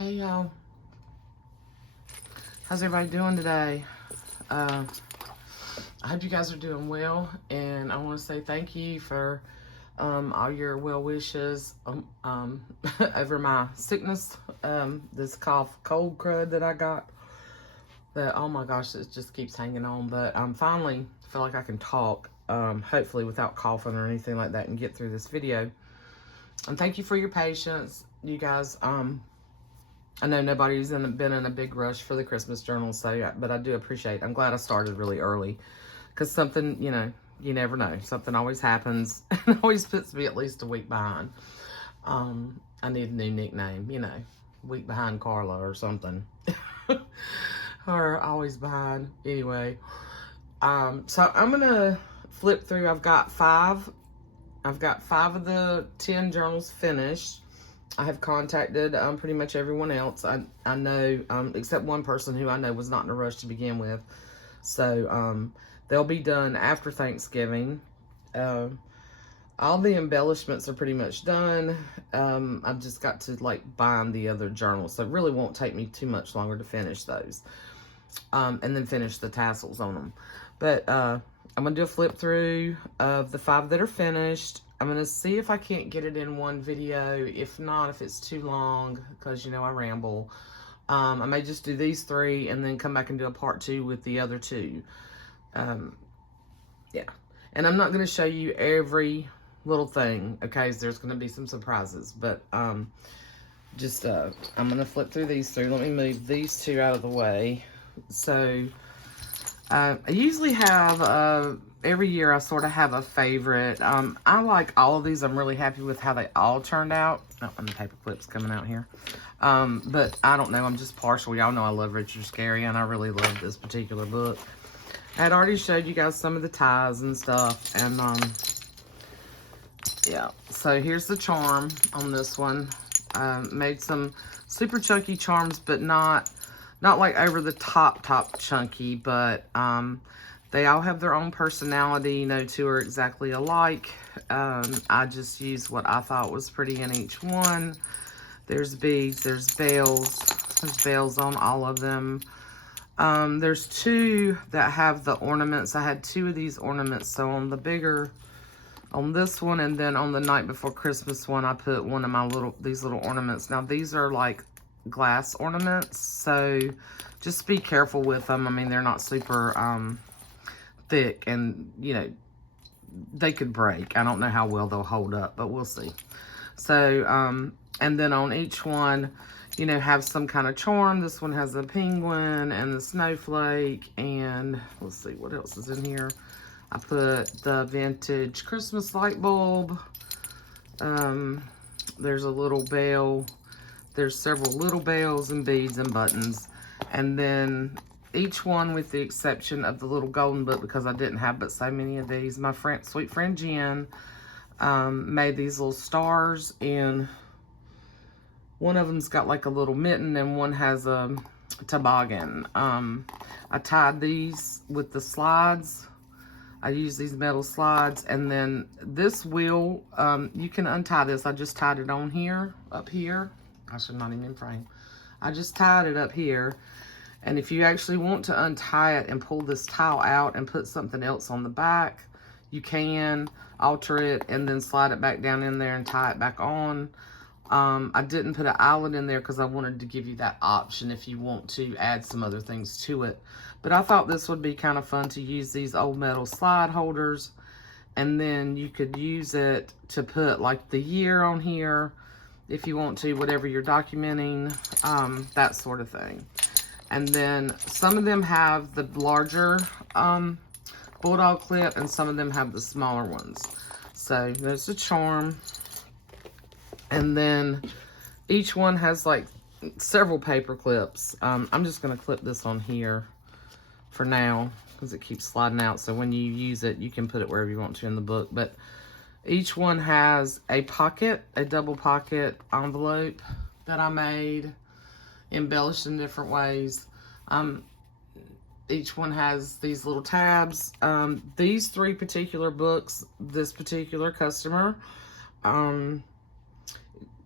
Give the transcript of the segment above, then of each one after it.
Hey y'all, how's everybody doing today? I hope you guys are doing well, and I want to say thank you for all your well wishes over my sickness, this cough, cold crud that I got. That, oh my gosh, it just keeps hanging on. But I'm finally feel like I can talk, hopefully without coughing or anything like that, and get through this video. And thank you for your patience, you guys. I know nobody's been in a big rush for the Christmas journal, so, but I do appreciate, I'm glad I started really early, because something, you never know. Something always happens, and always puts me at least a week behind. I need a new nickname, week behind Carla or something. Or always behind, anyway. So I'm going to flip through. I've got five of the 10 journals finished. I have contacted pretty much everyone else. I know, except one person who I know was not in a rush to begin with. So they'll be done after Thanksgiving. All the embellishments are pretty much done. I've just got to bind the other journals. So it really won't take me too much longer to finish those. And then finish the tassels on them. But I'm going to do a flip through of the 5 that are finished. I'm going to see if I can't get it in one video. If not, if it's too long, because, I ramble. I may just do these 3 and then come back and do a part 2 with the other 2. Yeah. And I'm not going to show you every little thing, okay? There's going to be some surprises. But I'm going to flip through these 3. Let me move these 2 out of the way. So I usually have every year I sort of have a favorite. I like all of these. I'm really happy with how they all turned out. Oh, and the paper clip's coming out here. But I don't know. I'm just partial. Y'all know I love Richard Scarry, and I really love this particular book. I had already showed you guys some of the ties and stuff. And, yeah. So here's the charm on this one. Made some super chunky charms, but not like over the top chunky, but they all have their own personality. No 2 are exactly alike. I just used what I thought was pretty in each one. There's beads, there's bells on all of them. There's 2 that have the ornaments. I had 2 of these ornaments, so on the bigger, on this one, and then on the night before Christmas one, I put one of my these little ornaments. Now these are like glass ornaments, so just be careful with them. I mean, they're not super thick, and they could break. I don't know how well they'll hold up, but we'll see. So and then on each one, have some kind of charm. This one has a penguin and the snowflake, and let's see what else is in here. I put the vintage Christmas light bulb. There's a little bell. There's several little bells and beads and buttons. And then each one, with the exception of the little golden book, because I didn't have but so many of these, my sweet friend Jen made these little stars, and one of them's got like a little mitten and one has a toboggan. I tied these with the slides. I use these metal slides, and then this wheel, you can untie this. I just tied it on here, up here. Gosh, I'm not even in frame. I just tied it up here. And if you actually want to untie it and pull this tile out and put something else on the back, you can alter it and then slide it back down in there and tie it back on. I didn't put an eyelet in there because I wanted to give you that option if you want to add some other things to it. But I thought this would be kind of fun to use these old metal slide holders. And then you could use it to put like the year on here if you want to, whatever you're documenting, that sort of thing. And then some of them have the larger bulldog clip, and some of them have the smaller ones. So there's the charm. And then each one has like several paper clips. I'm just going to clip this on here for now because it keeps sliding out. So when you use it, you can put it wherever you want to in the book. But each one has a pocket, a double pocket envelope that I made, embellished in different ways. Each one has these little tabs. These 3 particular books, this particular customer,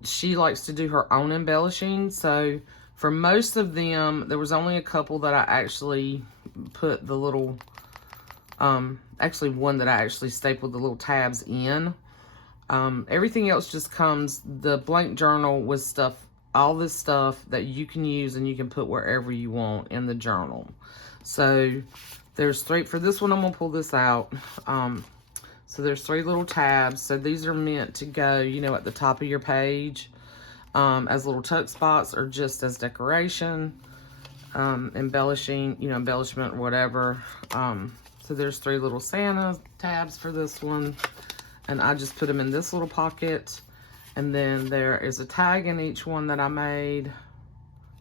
she likes to do her own embellishing. So for most of them, there was only a couple that I actually put the little, actually one that I actually stapled the little tabs in. Everything else just comes, the blank journal with stuff, all this stuff that you can use and you can put wherever you want in the journal. So there's 3, for this one I'm gonna pull this out. So there's 3 little tabs. So these are meant to go, you know, at the top of your page, as little tuck spots or just as decoration, embellishing, you know, embellishment or whatever. So there's 3 little Santa tabs for this one. And I just put them in this little pocket. And then there is a tag in each one that I made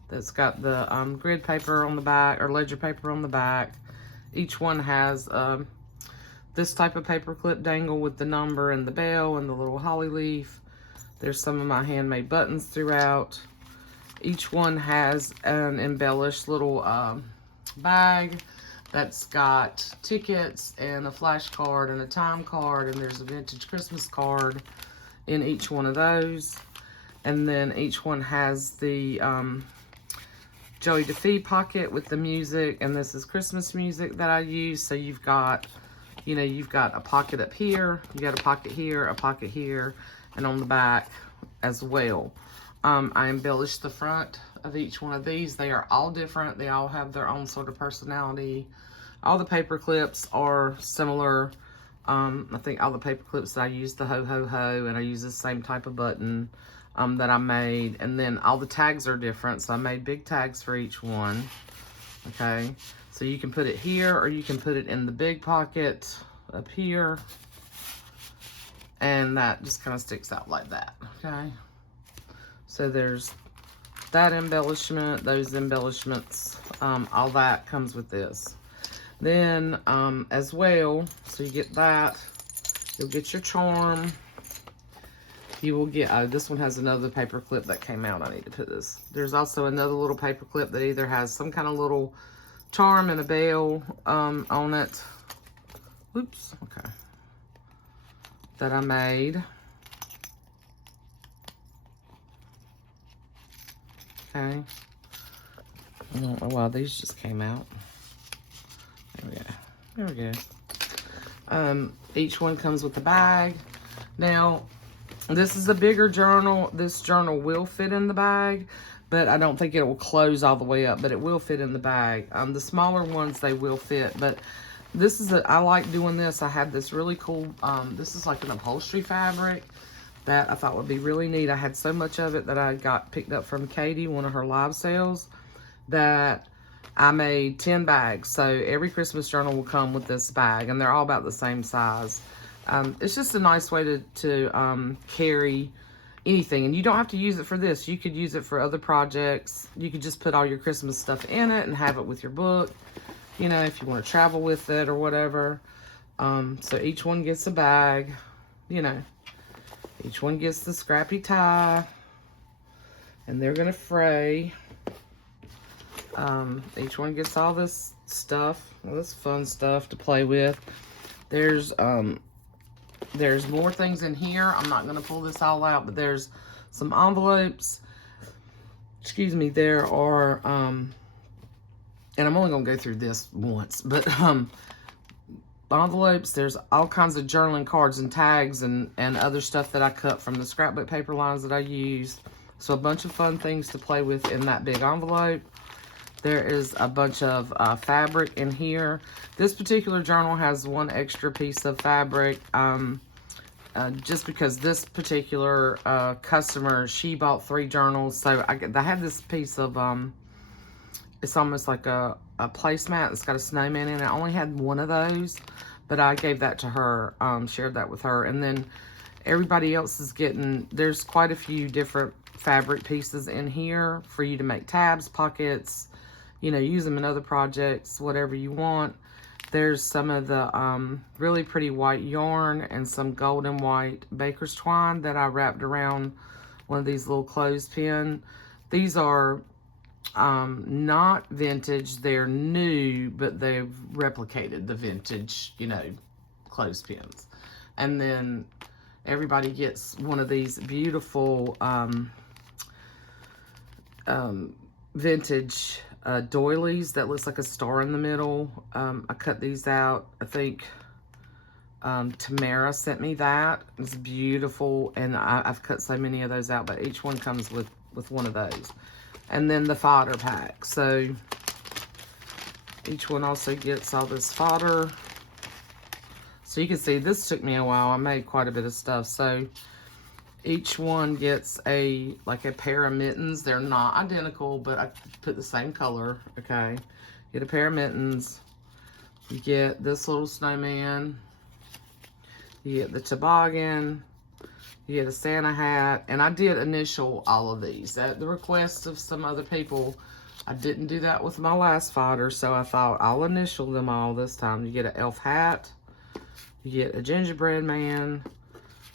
that's got the grid paper on the back, or ledger paper on the back. Each one has this type of paper clip dangle with the number and the bell and the little holly leaf. There's some of my handmade buttons throughout. Each one has an embellished little bag that's got tickets and a flashcard and a time card, and there's a vintage Christmas card in each one of those. And then each one has the Joey DeFee pocket with the music, and this is Christmas music that I use. So you've got, you know, you've got a pocket up here, you got a pocket here, and on the back as well. I embellished the front of each one of these. They are all different. They all have their own sort of personality. All the paper clips are similar. I think all the paper clips that I use, the ho ho ho, and I use the same type of button that I made. And then all the tags are different, so I made big tags for each one. Okay, so you can put it here, or you can put it in the big pocket up here, and that just kind of sticks out like that. Okay, so there's that embellishment, those embellishments, all that comes with this. Then as well, so you get that, you'll get your charm. You will get, this one has another paper clip that came out. I need to put this. There's also another little paper clip that either has some kind of little charm and a bell on it. Oops, okay. That I made. Okay. I don't know why these just came out. There we go. There we go. Each one comes with a bag. Now, this is a bigger journal. This journal will fit in the bag, but I don't think it will close all the way up, but it will fit in the bag. The smaller ones, they will fit, but this is I like doing this. I had this really cool, this is like an upholstery fabric that I thought would be really neat. I had so much of it that I got picked up from Katie, one of her live sales, that I made 10 bags. So every Christmas journal will come with this bag, and they're all about the same size. It's just a nice way to carry anything, and you don't have to use it for this. You could use it for other projects. You could just put all your Christmas stuff in it and have it with your book, you know, if you want to travel with it or whatever. So each one gets a bag, you know, each one gets the scrappy tie, and they're gonna fray. Each one gets all this stuff, all this fun stuff to play with. There's more things in here. I'm not going to pull this all out, but there's some envelopes. Excuse me, there are, and I'm only going to go through this once, but envelopes, there's all kinds of journaling cards and tags and other stuff that I cut from the scrapbook paper lines that I used. So a bunch of fun things to play with in that big envelope. There is a bunch of fabric in here. This particular journal has one extra piece of fabric, just because this particular customer, she bought 3 journals. So I had this piece of, it's almost like a placemat that's got a snowman in it. I only had one of those, but I gave that to her, shared that with her. And then everybody else is getting, there's quite a few different fabric pieces in here for you to make tabs, pockets, you know, use them in other projects, whatever you want. There's some of the really pretty white yarn and some golden white baker's twine that I wrapped around one of these little clothespin. These are not vintage, they're new, but they've replicated the vintage, you know, clothespins. And then everybody gets one of these beautiful vintage doilies that looks like a star in the middle. I cut these out. I think Tamara sent me that. It's beautiful, and I've cut so many of those out, but each one comes with one of those. And then the fodder pack. So each one also gets all this fodder. So you can see this took me a while. I made quite a bit of stuff. So each one gets like a pair of mittens. They're not identical, but I put the same color. Okay, get a pair of mittens. You get this little snowman. You get the toboggan, you get a Santa hat, and I did initial all of these. At the request of some other people, I didn't do that with my last fodder, so I thought I'll initial them all this time. You get an elf hat, you get a gingerbread man,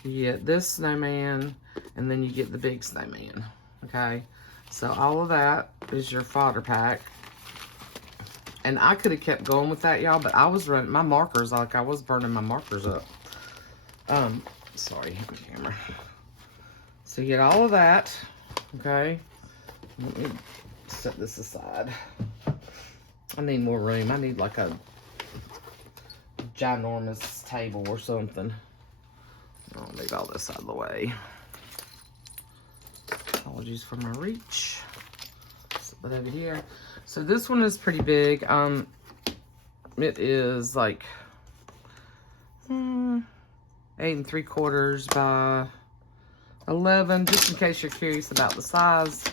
you get this snowman, and then you get the big snowman, okay? So all of that is your fodder pack. And I could have kept going with that, y'all, but I was running my markers, like I was burning my markers up. Sorry, camera. So you get all of that, okay? Let me set this aside. I need more room. I need like a ginormous table or something. I'll leave all this out of the way. Apologies for my reach. Put it over here. So this one is pretty big. It is like 8 3/4 by 11, just in case you're curious about the size.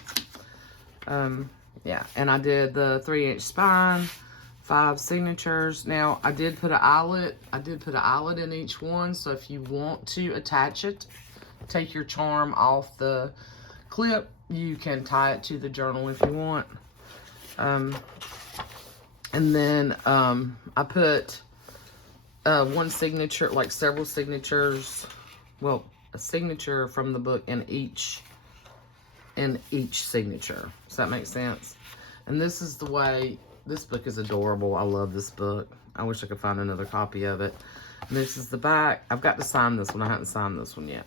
Yeah, and I did the 3-inch spine, 5 signatures. Now, I did put an eyelet. I did put an eyelet in each one, so if you want to attach it, take your charm off the clip, you can tie it to the journal if you want. And then I put one signature, like several signatures, well, a signature from the book in each signature. Does that make sense? And this is the way, this book is adorable. I love this book. I wish I could find another copy of it. And this is the back. I've got to sign this one. I haven't signed this one yet.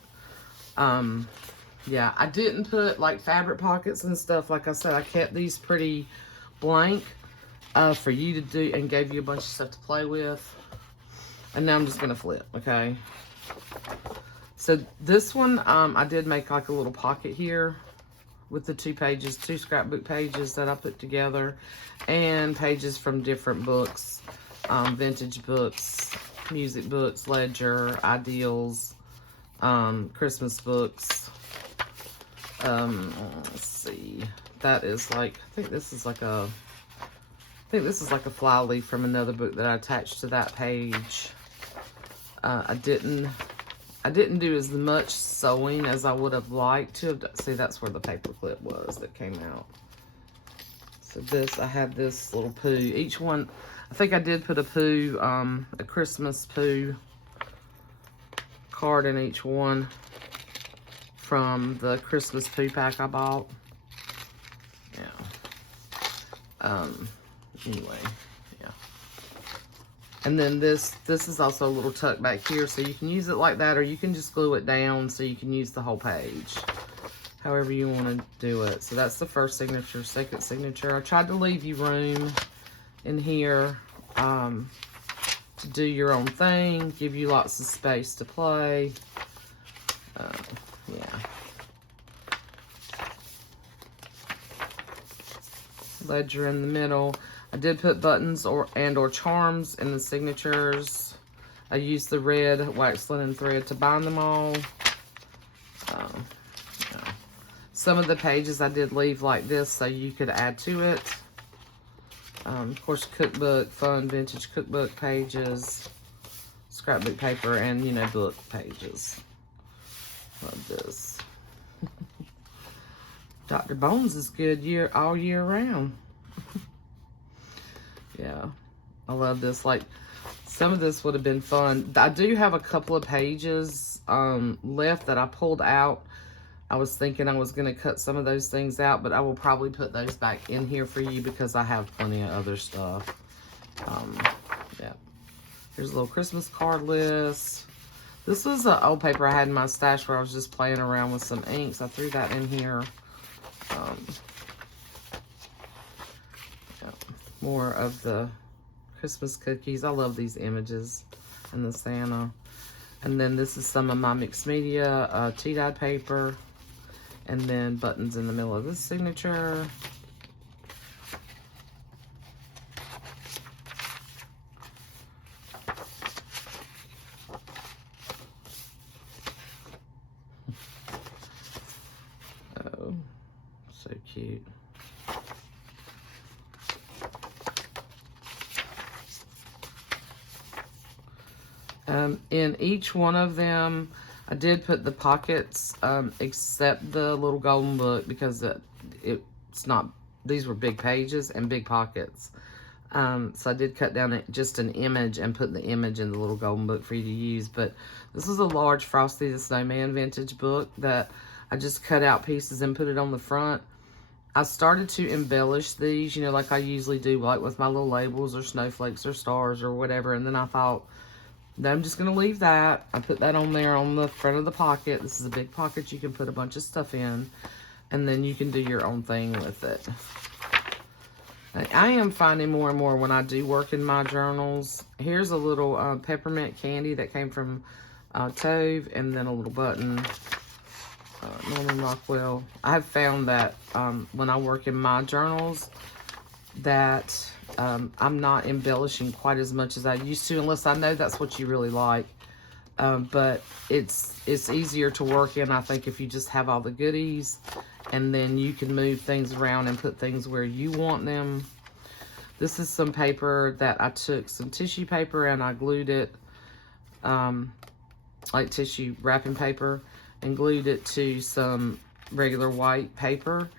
Yeah, I didn't put like fabric pockets and stuff. Like I said, I kept these pretty blank for you to do, and gave you a bunch of stuff to play with. And now I'm just going to flip, okay? So this one, I did make like a little pocket here with the 2 pages, 2 scrapbook pages that I put together, and pages from different books, vintage books, music books, ledger, ideals, Christmas books. Let's see. That is like, I think this is like a fly leaf from another book that I attached to that page. I didn't do as much sewing as I would have liked to. See, that's where the paper clip was that came out. So this, I had this little poo. Each one, I think I did put a poo, a Christmas poo card in each one from the Christmas poo pack I bought. Yeah. Anyway. And then this is also a little tuck back here, so you can use it like that, or you can just glue it down so you can use the whole page. However you want to do it. So that's the first signature, second signature. I tried to leave you room in here to do your own thing, give you lots of space to play. Yeah. Ledger in the middle. I did put buttons or charms in the signatures. I used the red wax linen thread to bind them all. Yeah. Some of the pages I did leave like this so you could add to it. Of course, cookbook, fun vintage cookbook pages, scrapbook paper, and, you know, book pages. Love this. Dr. Bones is good all year round. Yeah, I love this. Like, some of this would have been fun. I do have a couple of pages left that I pulled out. I was thinking I was going to cut some of those things out, but I will probably put those back in here for you because I have plenty of other stuff. Yeah. Here's a little Christmas card list. This was an old paper I had in my stash where I was just playing around with some inks. I threw that in here. Yeah, more of the Christmas cookies. I love these images and the Santa. And then this is some of my mixed media tea-dyed paper. And then buttons in the middle of the signature. Oh, so cute. In each one of them, I did put the pockets, except the little golden book, because it's not, these were big pages and big pockets. So I did cut down just an image and put the image in the little golden book for you to use. But this is a large Frosty the Snowman vintage book that I just cut out pieces and put it on the front. I started to embellish these, you know, like I usually do, like with my little labels or snowflakes or stars or whatever. And then I thought, I'm just going to leave that. I put that on there on the front of the pocket. This is a big pocket you can put a bunch of stuff in. And then you can do your own thing with it. I am finding more and more when I do work in my journals. Here's a little peppermint candy that came from Tove. And then a little button. Norman Rockwell. I have found that when I work in my journals that I'm not embellishing quite as much as I used to, unless I know that's what you really like. But it's easier to work in, I think, if you just have all the goodies, and then you can move things around and put things where you want them. This is some paper that I took some tissue paper and I glued it, like tissue wrapping paper, and glued it to some regular white paper,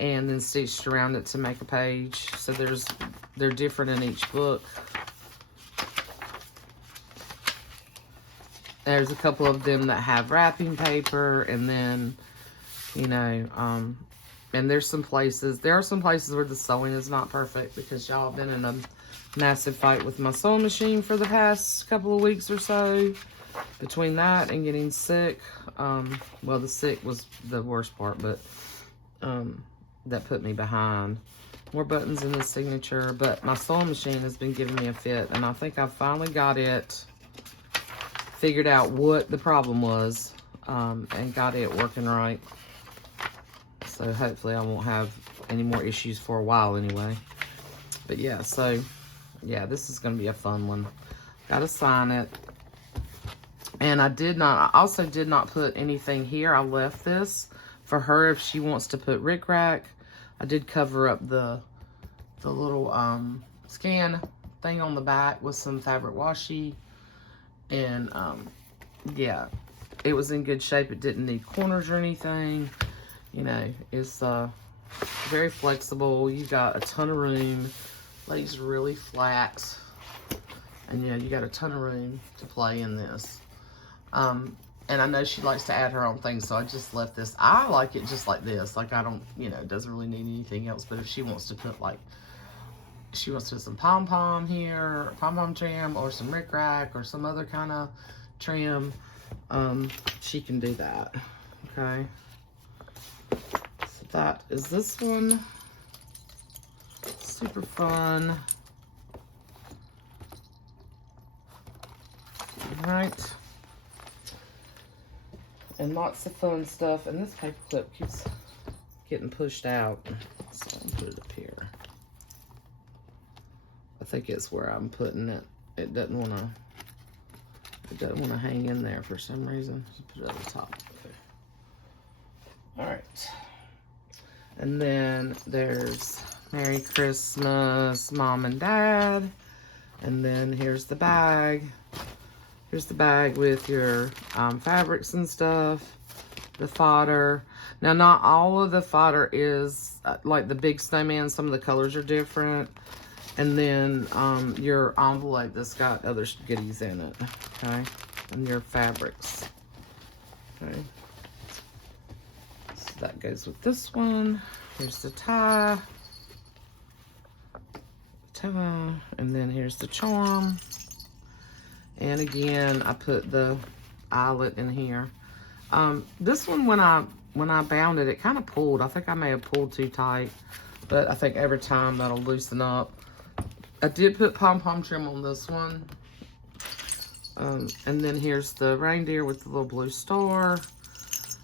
and then stitched around it to make a page. So they're different in each book. There's a couple of them that have wrapping paper, and then, you know, and there are some places where the sewing is not perfect, because y'all have been in a massive fight with my sewing machine for the past couple of weeks or so. Between that and getting sick, well, the sick was the worst part, but that put me behind. More buttons in the signature, but my sewing machine has been giving me a fit, and I think I finally got it figured out what the problem was, and got it working right. So hopefully I won't have any more issues for a while anyway. But yeah, so yeah, this is going to be a fun one. Gotta sign it. And I also did not put anything here. I left this for her if she wants to put rickrack. I did cover up the little scan thing on the back with some fabric washi. And yeah, it was in good shape. It didn't need corners or anything. You know, it's very flexible. You got a ton of room. Lays really flat. And yeah, you got a ton of room to play in this. And I know she likes to add her own things, so I just left this. I like it just like this. Like, I don't, you know, it doesn't really need anything else. But if she wants to put, like, she wants to put some pom-pom here, pom-pom trim, or some rickrack, or some other kind of trim, she can do that. Okay. So that is this one. Super fun. All right. And lots of fun stuff. And this paper clip keeps getting pushed out. So I'll put it up here. I think it's where I'm putting it. It doesn't want to hang in there for some reason. Just put it at the top. Okay. All right. And then there's Merry Christmas, Mom and Dad. And then here's the bag. Here's the bag with your fabrics and stuff, the fodder. Now, not all of the fodder is like the big snowman. Some of the colors are different. And then your envelope that's got other goodies in it, okay? And your fabrics, okay? So that goes with this one. Here's the tie. And then here's the charm. And again, I put the eyelet in here. This one, when I bound it, it kind of pulled. I think I may have pulled too tight, but I think every time that'll loosen up. I did put pom-pom trim on this one. And then here's the reindeer with the little blue star.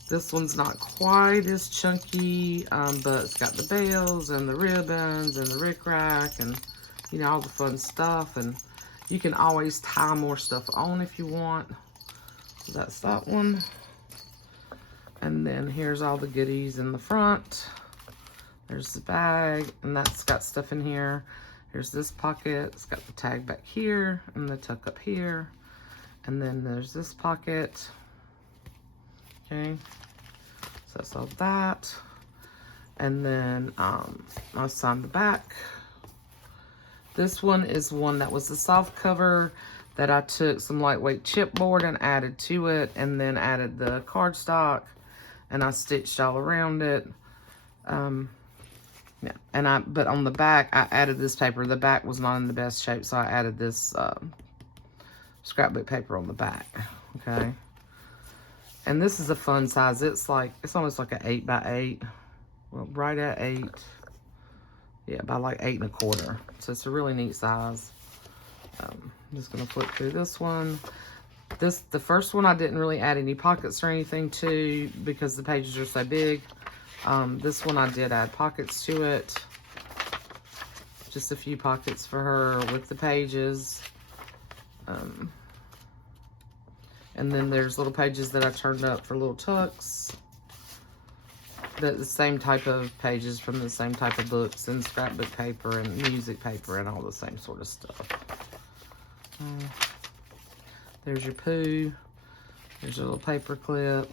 This one's not quite as chunky, but it's got the bells and the ribbons and the rickrack and, you know, all the fun stuff. And you can always tie more stuff on if you want. So that's that one. And then here's all the goodies in the front. There's the bag, and that's got stuff in here. Here's this pocket. It's got the tag back here and the tuck up here. And then there's this pocket. Okay. So that's all that. And then I'll sign the back. This one is one that was the soft cover that I took some lightweight chipboard and added to it, and then added the cardstock, and I stitched all around it. Yeah, and but on the back, I added this paper. The back was not in the best shape, so I added this scrapbook paper on the back, okay? And this is a fun size. It's almost like an 8 by 8. Well, right at 8. Yeah, by like 8 1/4. So it's a really neat size. I'm just gonna flip through this one. The first one I didn't really add any pockets or anything to because the pages are so big. This one I did add pockets to it. Just a few pockets for her with the pages. And then there's little pages that I turned up for little tucks. The same type of pages from the same type of books and scrapbook paper and music paper and all the same sort of stuff. There's your poo. There's a little paper clip.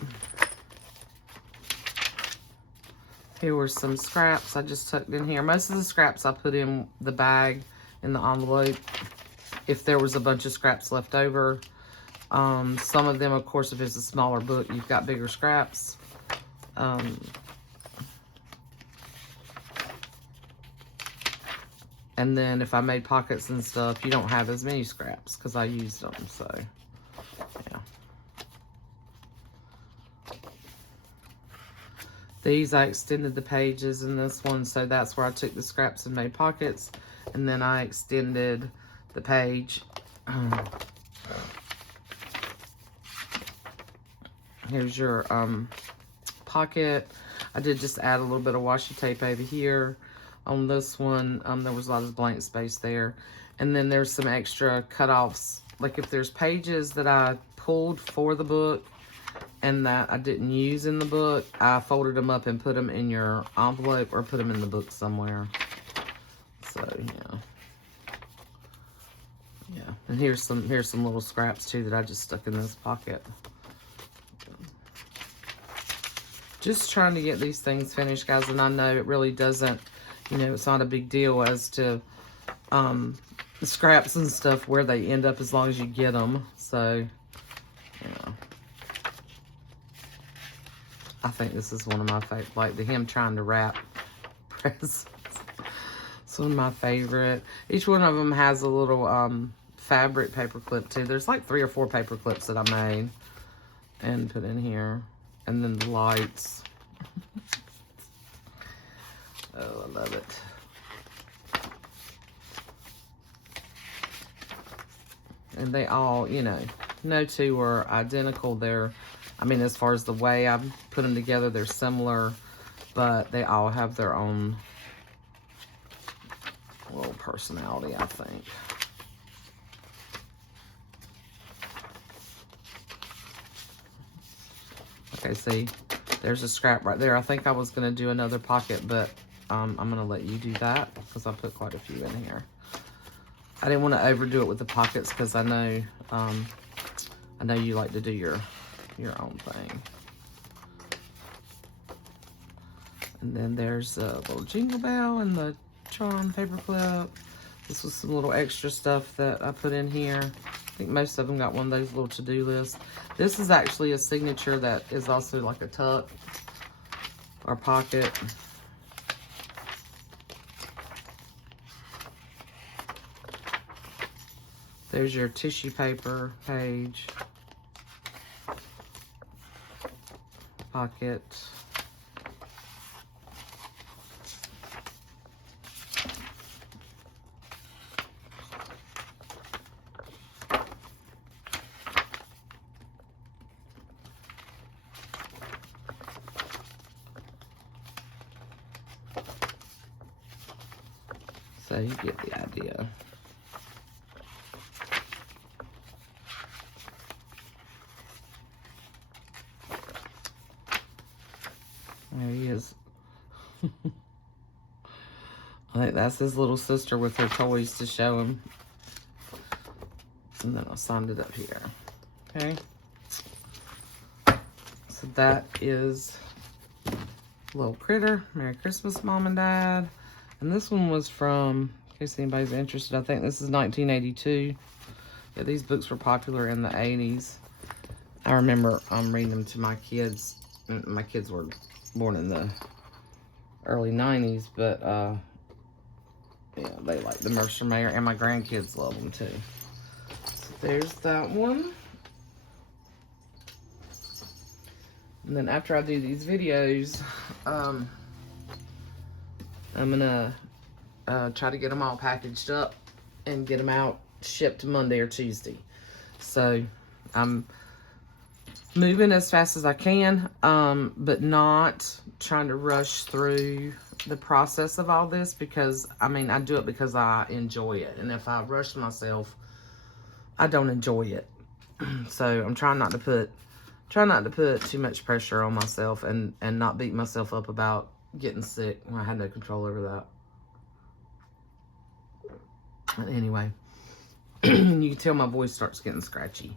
Here were some scraps I just tucked in here. Most of the scraps I put in the bag in the envelope if there was a bunch of scraps left over. Some of them, of course, if it's a smaller book, you've got bigger scraps. And then if I made pockets and stuff, you don't have as many scraps because I used them, so yeah. These, I extended the pages in this one, so that's where I took the scraps and made pockets. And then I extended the page. Here's your pocket. I did just add a little bit of washi tape over here. On this one, there was a lot of blank space there. And then there's some extra cutoffs. Like if there's pages that I pulled for the book and that I didn't use in the book, I folded them up and put them in your envelope or put them in the book somewhere. So, yeah. Yeah, and here's some little scraps too that I just stuck in this pocket. Just trying to get these things finished, guys, and I know it really doesn't, you know, it's not a big deal as to the scraps and stuff where they end up as long as you get them. So, yeah. I think this is one of my favorite, like the him trying to wrap presents. It's one of my favorite. Each one of them has a little fabric paper clip too. There's like 3 or 4 paper clips that I made and put in here. And then the lights. Oh, I love it. And they all, you know, no two are identical. They're, I mean, as far as the way I put them together, they're similar, but they all have their own little personality, I think. Okay, see, there's a scrap right there. I think I was going to do another pocket, but I'm going to let you do that because I put quite a few in here. I didn't want to overdo it with the pockets because I know you like to do your own thing. And then there's a little jingle bell and the charm paper clip. This was some little extra stuff that I put in here. I think most of them got one of those little to-do lists. This is actually a signature that is also like a tuck or pocket. There's your tissue paper page. pocket. So you get the idea. There he is. I think that's his little sister with her toys to show him. And then I signed it up here. Okay. So that is Little Critter. Merry Christmas, Mom and Dad. And this one was from, in case anybody's interested, I think this is 1982. Yeah, these books were popular in the 80s. I remember reading them to my kids. My kids were born in the early 90s, but yeah, they like the Mercer Mayer, and my grandkids love them too. So there's that one. And then after I do these videos, I'm gonna try to get them all packaged up and get them out shipped Monday or Tuesday. So I'm moving as fast as I can, but not trying to rush through the process of all this, because I mean, I do it because I enjoy it, and if I rush myself, I don't enjoy it. So I'm trying not to put too much pressure on myself, and not beat myself up about getting sick when I had no control over that. Anyway, you can tell my voice starts getting scratchy.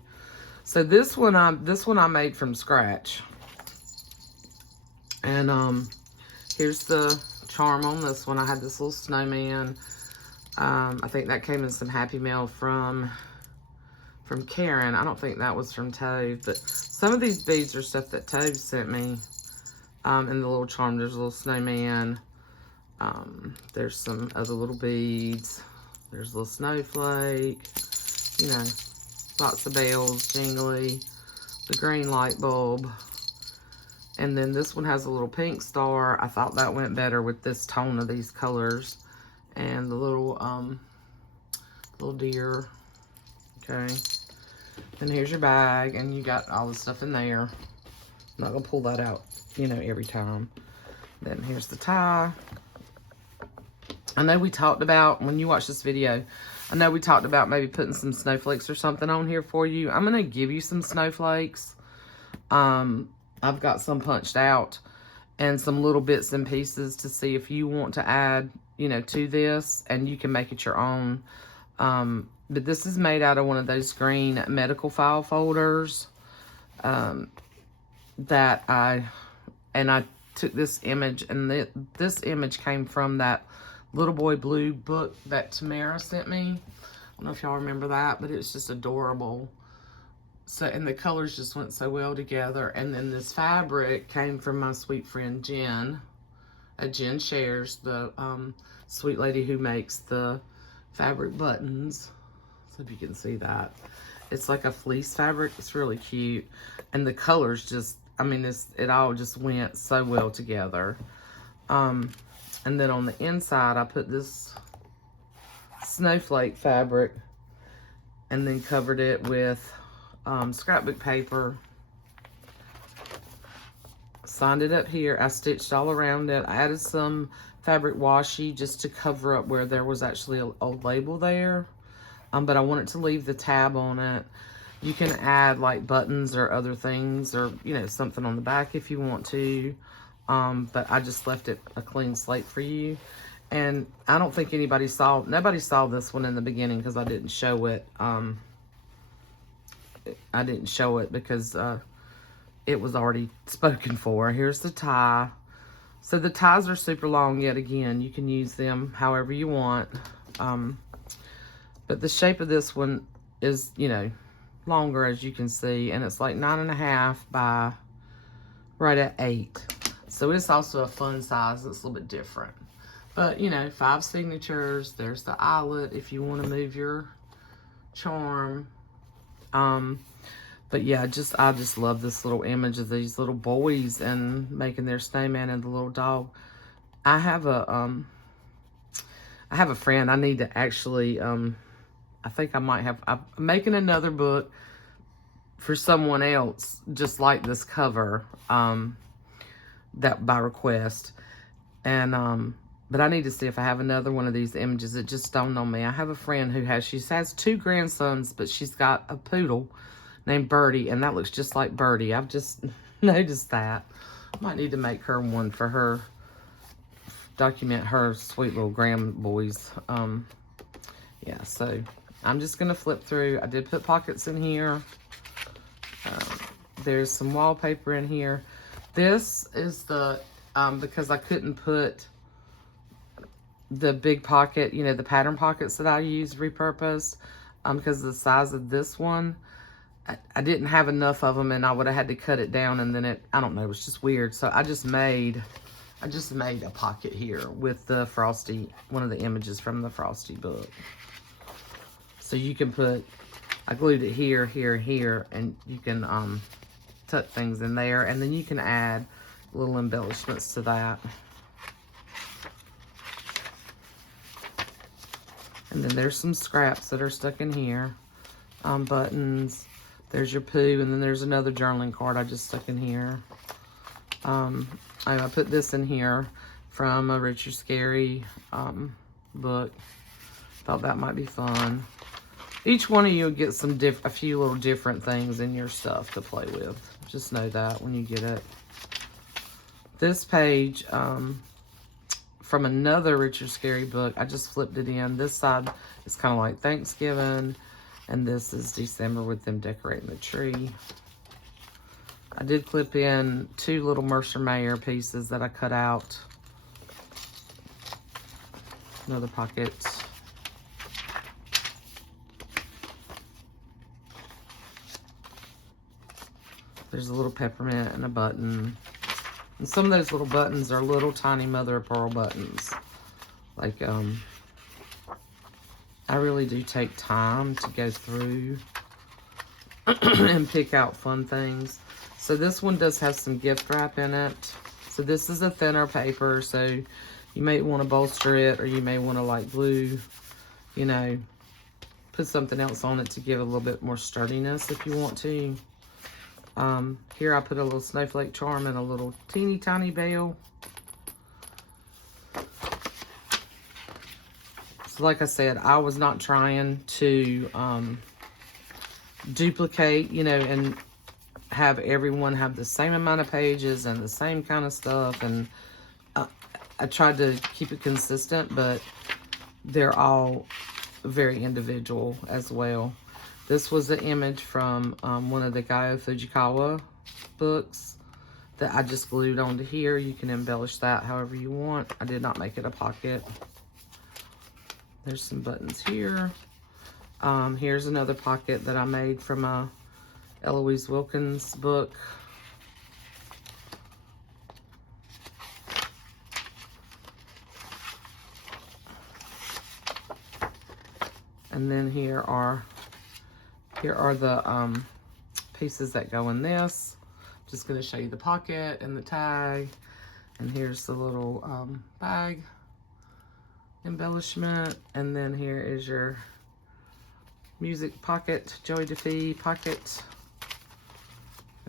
So this one I made from scratch. And here's the charm on this one. I had this little snowman. I think that came in some Happy Mail from Karen. I don't think that was from Tove, but some of these beads are stuff that Tove sent me. And the little charm, there's a little snowman. There's some other little beads. There's a little snowflake. You know, lots of bells, jingly. The green light bulb. And then this one has a little pink star. I thought that went better with this tone of these colors. And the little deer. Okay. Then here's your bag, and you got all the stuff in there. I'm not gonna pull that out, you know, every time. Then here's the tie. I know we talked about, when you watch this video, I know we talked about maybe putting some snowflakes or something on here for you. I'm gonna give you some snowflakes. I've got some punched out and some little bits and pieces to see if you want to add, you know, to this, and you can make it your own. But this is made out of one of those green medical file folders that I took this image, and this image came from that Little Boy Blue book that Tamara sent me. I don't know if y'all remember that, but it's just adorable. So, and the colors just went so well together. And then this fabric came from my sweet friend Jen. Jen Shares, the sweet lady who makes the fabric buttons. So if you can see that. It's like a fleece fabric. It's really cute. And the colors just, I mean, it all just went so well together. And then on the inside, I put this snowflake fabric and then covered it with scrapbook paper. Signed it up here. I stitched all around it. I added some fabric washi just to cover up where there was actually a label there. But I wanted to leave the tab on it. You can add like buttons or other things, or, you know, something on the back if you want to. But I just left it a clean slate for you. And I don't think nobody saw this one in the beginning because I didn't show it. I didn't show it because it was already spoken for. Here's the tie. So the ties are super long yet again. You can use them however you want. But the shape of this one is, you know, longer, as you can see. And it's like 9.5 by right at 8. So it's also a fun size. It's a little bit different. But, you know, 5 signatures. There's the eyelet if you want to move your charm. But yeah, I just love this little image of these little boys and making their snowman and the little dog. I have a friend. I need to actually, I think I might have, I'm making another book for someone else, just like this cover, that by request. And, but I need to see if I have another one of these images. It just dawned on me. I have a friend who she has 2 grandsons, but she's got a poodle named Birdie, and that looks just like Birdie. I've just noticed that. Might need to make her one for her, document her sweet little grandboys. Yeah, so I'm just gonna flip through. I did put pockets in here. There's some wallpaper in here. This is the, because I couldn't put the big pocket, you know, the pattern pockets that I use repurposed, because of the size of this one. I didn't have enough of them, and I would have had to cut it down, and then I don't know, it was just weird. So I just made a pocket here with the Frosty, one of the images from the Frosty book. So you can put, I glued it here, here, here, and you can tuck things in there, and then you can add little embellishments to that. And then there's some scraps that are stuck in here. Buttons. There's your poo, and then there's another journaling card I just stuck in here. I put this in here from a Richard Scarry book. Thought that might be fun. Each one of you will get a few little different things in your stuff to play with. Just know that when you get it. This page, from another Richard Scarry book, I just flipped it in. This side is kind of like Thanksgiving, and this is December with them decorating the tree. I did clip in 2 little Mercer Mayer pieces that I cut out. Another pocket. There's a little peppermint and a button. And some of those little buttons are little tiny mother of pearl buttons. Like, I really do take time to go through and pick out fun things. So this one does have some gift wrap in it. So this is a thinner paper, so you may want to bolster it, or you may want to like glue, you know, put something else on it to give it a little bit more sturdiness if you want to. Here I put a little snowflake charm and a little teeny tiny bell. So like I said, I was not trying to duplicate, you know, and have everyone have the same amount of pages and the same kind of stuff. And I tried to keep it consistent, but they're all very individual as well. This was an image from one of the Gaio Fujikawa books that I just glued onto here. You can embellish that however you want. I did not make it a pocket. There's some buttons here. Here's another pocket that I made from a Eloise Wilkins book. And then here are the pieces that go in this. Just going to show you the pocket and the tag. And here's the little bag embellishment. And then here is your music pocket, Joey DeFee pocket.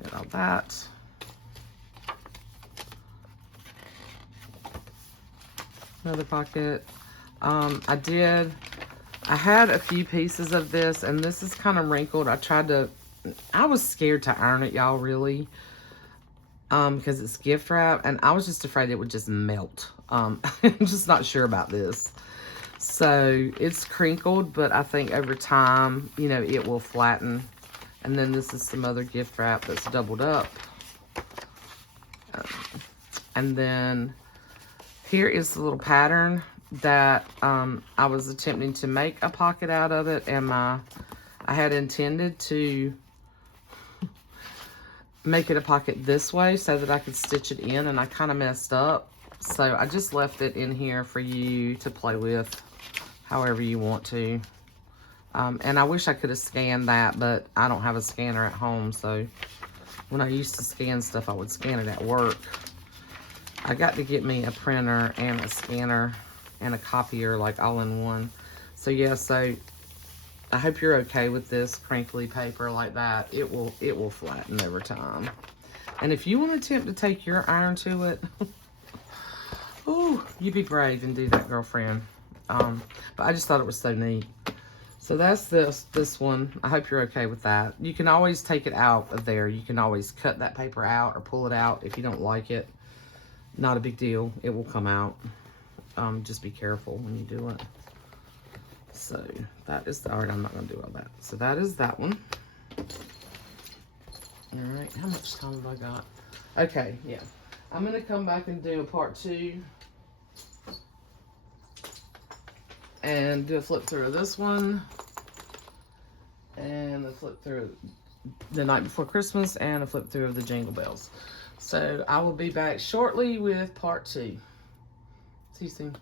Got all that. Another pocket. I had a few pieces of this, and this is kind of wrinkled. I was scared to iron it, y'all, really. Because it's gift wrap, and I was just afraid it would just melt. I'm just not sure about this. So it's crinkled, but I think over time, you know, it will flatten. And then this is some other gift wrap that's doubled up. And then here is the little pattern that I was attempting to make a pocket out of it, and I had intended to make it a pocket this way so that I could stitch it in, and I kind of messed up. So I just left it in here for you to play with however you want to. And I wish I could have scanned that, but I don't have a scanner at home. So when I used to scan stuff, I would scan it at work. I got to get me a printer and a scanner and a copier, like all in one. So yeah, so I hope you're okay with this crinkly paper like that. It will flatten over time. And if you want to attempt to take your iron to it, ooh, you be brave and do that, girlfriend. But I just thought it was so neat. So that's this one. I hope you're okay with that. You can always take it out of there. You can always cut that paper out or pull it out if you don't like it. Not a big deal. It will come out. Just be careful when you do it. So that is the, all right, I'm not going to do all that. So that is that one. All right, how much time have I got? Okay, yeah. I'm going to come back and do a part 2. And do a flip through of this one. And a flip through the Night Before Christmas. And a flip through of the Jingle Bells. So I will be back shortly with part 2. See you soon.